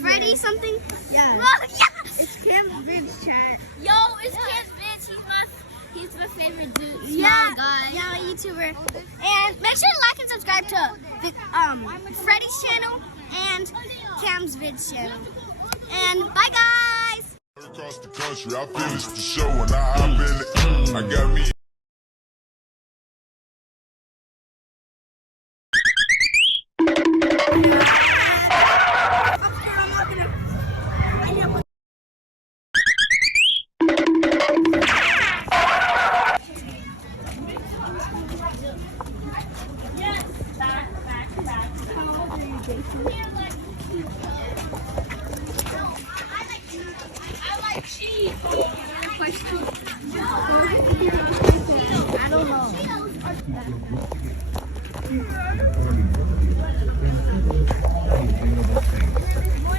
Freddie something? Yeah. Well, yeah. It's Cam's Vince chat. Yo, it's Cam's Vince. He's my favorite dude. Yeah, guy. Yeah, YouTuber. And make sure to like and subscribe to the, Freddie's channel and Cam's Vids channel. And bye, guys. Across the country, I finished the show and I hop in it. I got me.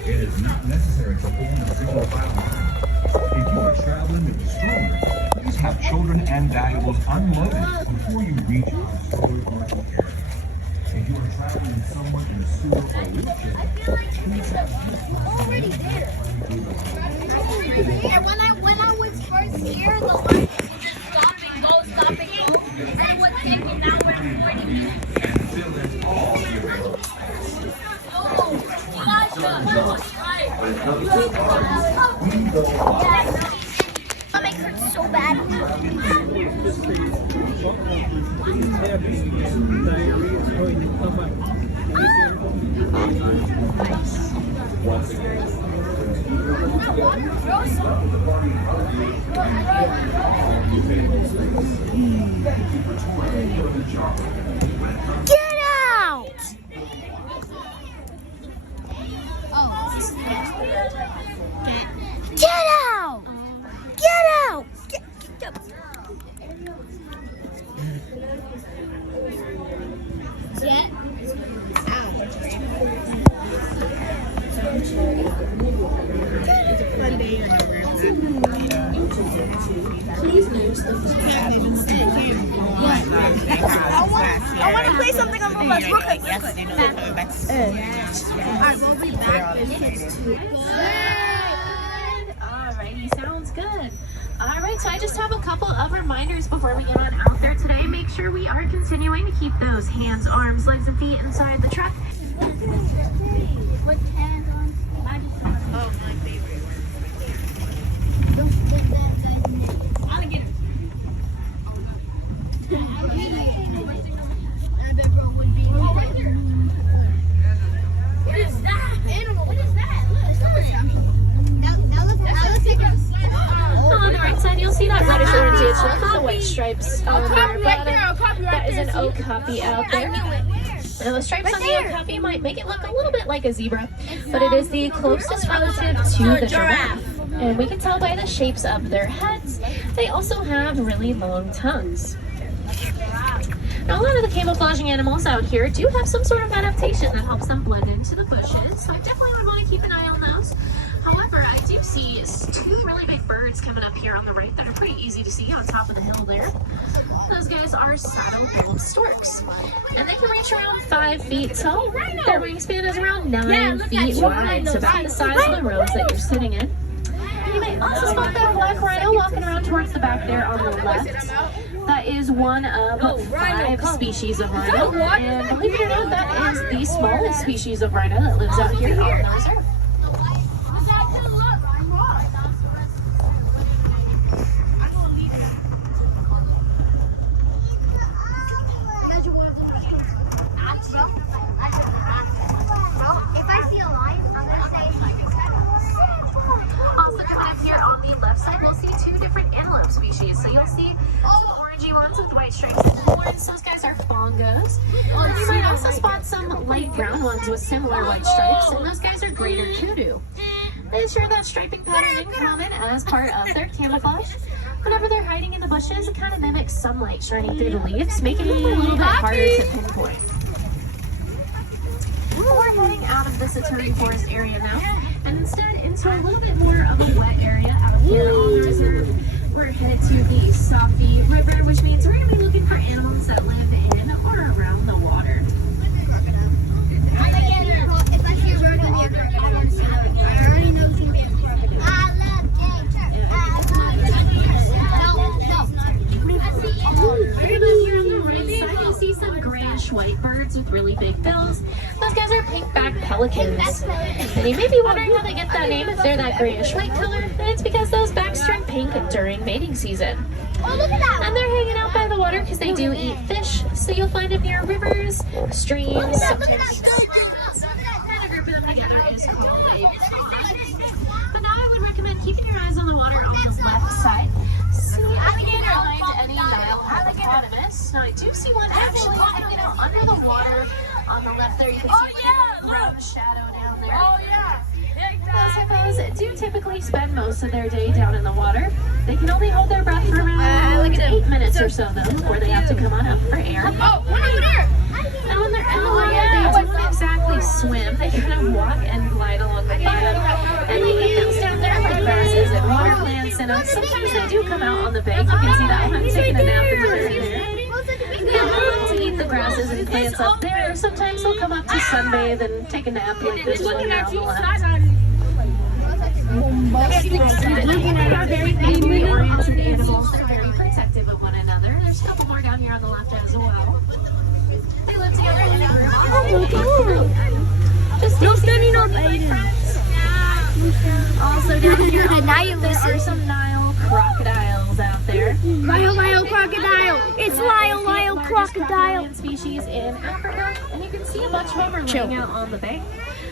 It is not necessary to form a single file. If you are traveling with the stroller, please have children and valuables unloaded before you reach the storage market area. If you are traveling with someone in a sewer or wheelchair, please have Already there. And when I was first here, the line was just stop and go. And it was taking now we're 40 minutes. and fill in all the available. My stomach hurts so bad. Get out! Get out! Get out! Get up! Get I want to play something on the bus. Real quick. Alright, we'll be back in minutes too. Alrighty, sounds good. Alright, so I just have a couple of reminders before we get on out there today. Make sure we are continuing to keep those hands, arms, legs, and feet inside the truck. With hands on. Oh, my favorite. I'll get it. I bet bro would be. What is that? Animal. What is that? That looks On the right side, you'll see that reddish orientation with the white stripes on there. That is an okapi out there. Now the stripes on the okapi might make it look a little bit like a zebra, but it is the closest relative to the giraffe. And we can tell by the shapes of their heads, they also have really long tongues. Now a lot of the camouflaging animals out here do have some sort of adaptation that helps them blend into the bushes, so I definitely would want to keep an eye on those. However, I do see two really big birds coming up here on the right that are pretty easy to see on top of the hill there. Those guys are saddle-billed storks, and they can reach around 5 feet tall. Their wingspan is around 9 feet wide, so about the size of the rows that you're sitting in. And you may also spot that black rhino walking around towards the back there on the left. That is one of 5 species of rhino, and believe it or not, that is the smallest species of rhino that lives out here on the reserve. If I see a lion, I'm gonna say. Also coming up here on the left side, we'll see 2 different antelope species. So you'll see the orangey ones with white stripes and horns. Those guys are bongos. You might also spot some light brown ones with similar white stripes, and those guys are greater kudu. They share that striping pattern in common as part of their camouflage. Whenever they're hiding in the bushes, it kind of mimics sunlight shining through the leaves, making them a little bit harder to pinpoint. We're heading out of this Attorney Forest area now, and instead into a little bit more of a wet area out here on the reserve. We're headed to the Safi River, which means we're going to be looking for animals that live in or around the water. If I see a bird on the other, I want to see that. And you may be wondering how they get that name if they're that grayish white color, and it's because those backs turn pink during mating season. Oh, look at that. And they're hanging out by the water because they do eat fish, so you'll find them near rivers, streams, sometimes even streams. And a group of them together is called a pond. But now I would recommend keeping your eyes on the water on the left side. See the alligator behind any Nile hippopotamus. Now I do see one actually hanging out under the water on the left there. You can see a brown shadow down there. Oh yeah. Those hippos do typically spend most of their day down in the water. They can only hold their breath for around 8 minutes or so though before they have to come on up for air. Oh, what over there? And when they're in the water, they don't exactly swim. They kind of walk and glide along the bottom. And they eat things down there like grasses and water plants. And sometimes they do come out on the bank. You can see that one taking a nap in the very there. They'll come to eat the grasses and plants up there. Sometimes they'll come up to sunbathe and take a nap like this one here on the left. They are very family-oriented animals. They're very protective of one another. There's a couple more down here on the left as well. They live together in a group. Just no standing on friends. Also down here on the left, there are some Nile crocodiles out there. Lyle crocodile. It's Lyle crocodile. Species in Africa, and you can see a bunch of them are laying out on the bank.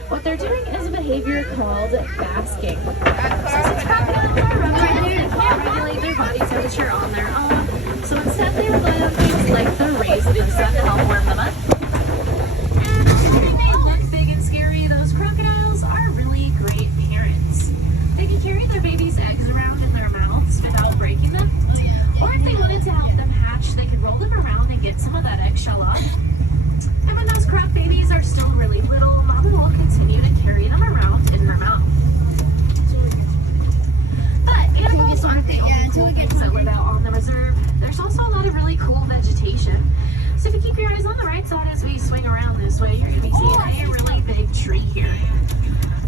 What they're doing is a behavior called basking. So since crocodiles are reptiles, they can't regulate their body temperature on their own. So instead they rely on things like the rays in the sun to help warm them up. And although they look big and scary, those crocodiles are really great parents. They can carry their babies' eggs around in their mouths without breaking them. Or if they wanted to help them hatch, they could roll them around and get some of that eggshell off. And when those croc babies are still really little, Mama will continue to carry them around in her mouth. But animals aren't the only cool things that live out on the reserve. There's also a lot of really cool vegetation. So if you keep your eyes on the right side as we swing around this way, you're going to be seeing a really big tree here.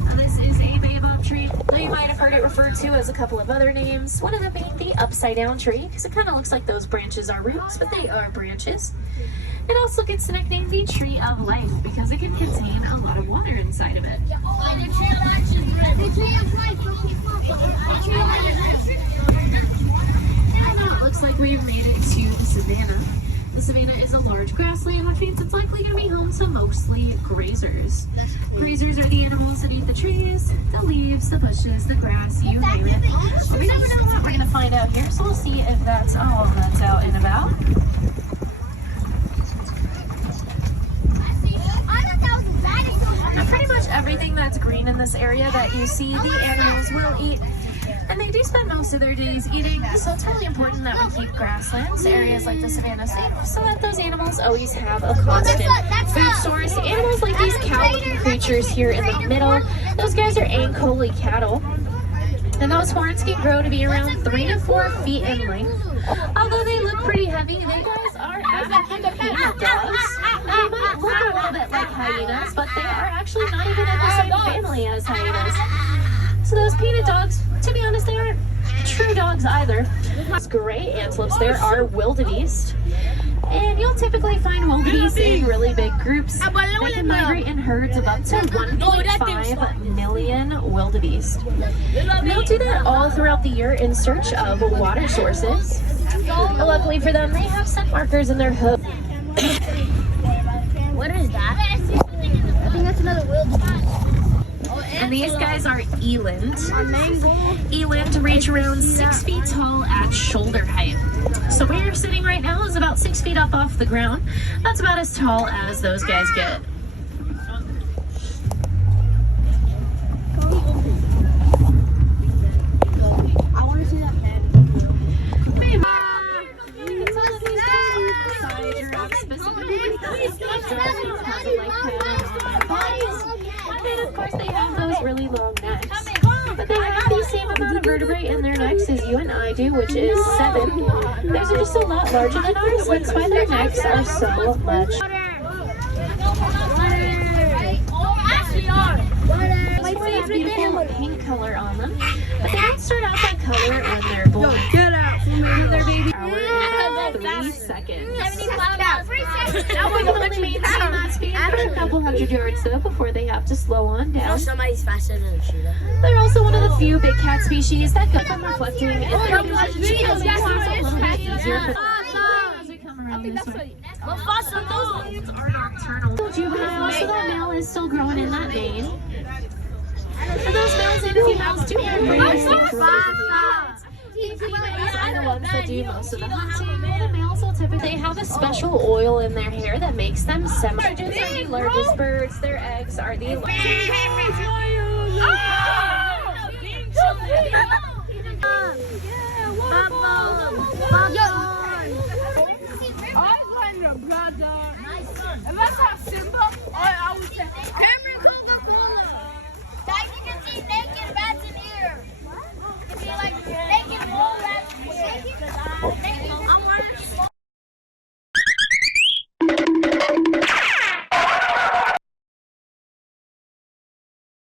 Now this is a baobab tree. Now you might have heard it referred to as a couple of other names. One of them being the upside down tree, because it kind of looks like those branches are roots, but they are branches. It also gets the nickname the tree of life because it can contain a lot of water inside of it. Now it looks like we've made it to the savanna. The savanna is a large grassland, which means it's likely going to be home to mostly grazers. Grazers are the animals that eat the trees, the leaves, the bushes, the grass, you name it. But we never know what we're going to find out here, so we'll see if that's all that's out and about. Now pretty much everything that's green in this area that you see, the animals will eat. And they do spend most of their days eating, so it's really important that we keep grasslands, areas like the savanna safe, so that those animals always have a constant food source. Animals like these cow-looking creatures here in the middle, those guys are Ankole cattle. And those horns can grow to be around 3 to 4 feet in length. Although they look pretty heavy, they guys are African peanut dogs. They might look a little bit like hyenas, but they are actually not even in the same family as hyenas. So those peanut dogs, to be honest, they aren't true dogs either. Those gray antelopes there are wildebeest. And you'll typically find wildebeest in really big groups. They can migrate in herds of up to 1.5 million wildebeest. And they'll do that all throughout the year in search of water sources. But luckily for them, they have scent markers in their hooves. What is that? I think that's another wildebeest. And these guys are eland. Eland reach around 6 feet tall at shoulder height. So where you're sitting right now is about 6 feet up off the ground. That's about as tall as those guys get. I want to see that pen. You can tell that these guys are Maasai giraffes specifically because each giraffe has a life pattern on their bodies. And of course they have those really long necks. But they have the same amount of vertebrae in their necks as you and I do, which is 7. Theirs are just a lot larger than ours, that's why their necks are so much. Those four have beautiful pink color on them, but they don't start out that color when they're born. Get out from under there, baby. 3 seconds. 75 miles per hour. That would only maintain that speed for a couple hundred yards though before they have to slow on down. Somebody's faster than a cheetah. They're also one of the few big cat species that go from reflecting in their cheetahs. It's a little bit easier for them. As we come around this way. Lions are nocturnal. Juvenile, so that male is still growing in that vein. And those males and females do have very distinct roles in the herds. The females are the ones that do most of the hunting, while the males will typically have a special oil in their hair that makes them semi. Sturgeons are the largest birds. Their eggs are the largest.